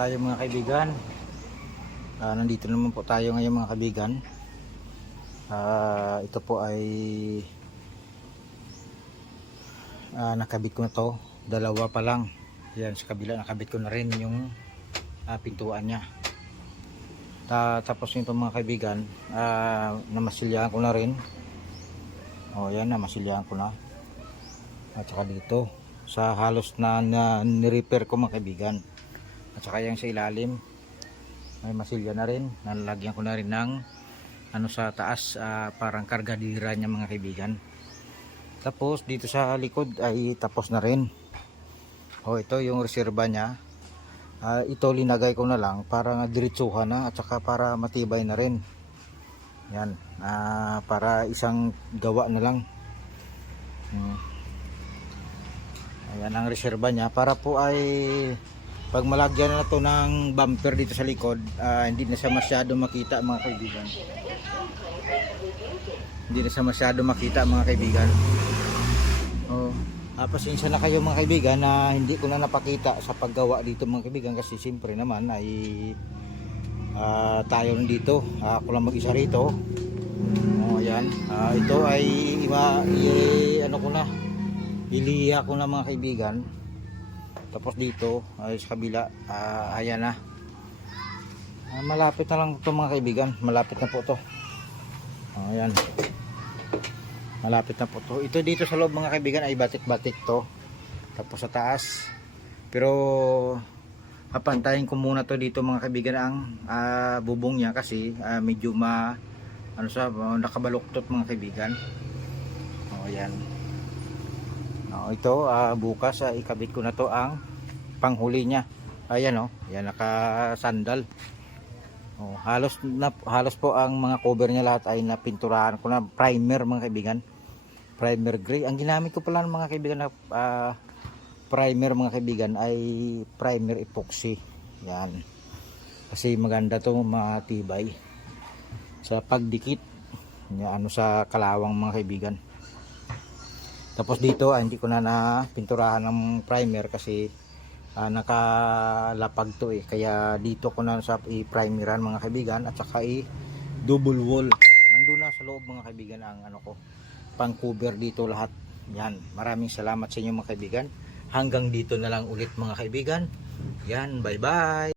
tayo mga kaibigan. Nandito naman po tayo ngayon mga kaibigan. Ito po ay nakabit ko na to, dalawa pa lang. Yan sa kabila nakabit ko na rin yung pintuan nya. Tapos nito mga kaibigan, namasilyahan ko na rin. Yan, namasilyahan ko na. At saka dito sa halos na ni-repair ko mga kaibigan. At saka yung sa ilalim may masilya na rin, nalagyan ko na rin ng sa taas, parang kargadira niya mga kaibigan. Tapos dito sa likod ay tapos na rin. Ito yung reserba niya. Ito linagay ko na lang para diretsuhan na at saka para matibay na rin. Yan, para isang gawa na lang. Ayan ang reserba niya, para po ay pag malagyan na to ng bumper dito sa likod, hindi na siya masyado makita mga kaibigan. Hindi na siya masyado makita mga kaibigan. Pasensya na kayo mga kaibigan na hindi ko na napakita sa paggawa dito mga kaibigan, kasi siyempre naman ay tayo nandito, ako lang mag-isa rito. Ayan, ito ay iliya ko na mga kaibigan. Tapos dito ay sa kabila, ayan na, malapit na lang ito mga kaibigan, malapit na po ito. Ayan, malapit na po ito. Ito dito sa loob mga kaibigan ay batik-batik to. Tapos sa taas, pero papantayin ko muna to dito mga kaibigan ang bubong niya, kasi medyo nakabaluktot mga kaibigan. Ayan. Ito bukas ikabit ko na to ang panghuli niya. Ayan yan, nakasandal. Halos po ang mga cover niya lahat ay napinturahan ko na primer mga kaibigan. Primer gray. Ang ginamit ko pala ng mga kaibigan na primer mga kaibigan ay primer epoxy. Yan. Kasi maganda to, matibay sa pagdikit sa kalawang mga kaibigan. Tapos dito hindi ko na napinturahan ng primer kasi nakalapag to kaya dito ko na sa i-primeran mga kaibigan, at saka double wall. Nandun na sa loob mga kaibigan ang pang cover dito lahat. Yan, maraming salamat sa inyo mga kaibigan. Hanggang dito na lang ulit mga kaibigan. Yan, bye bye.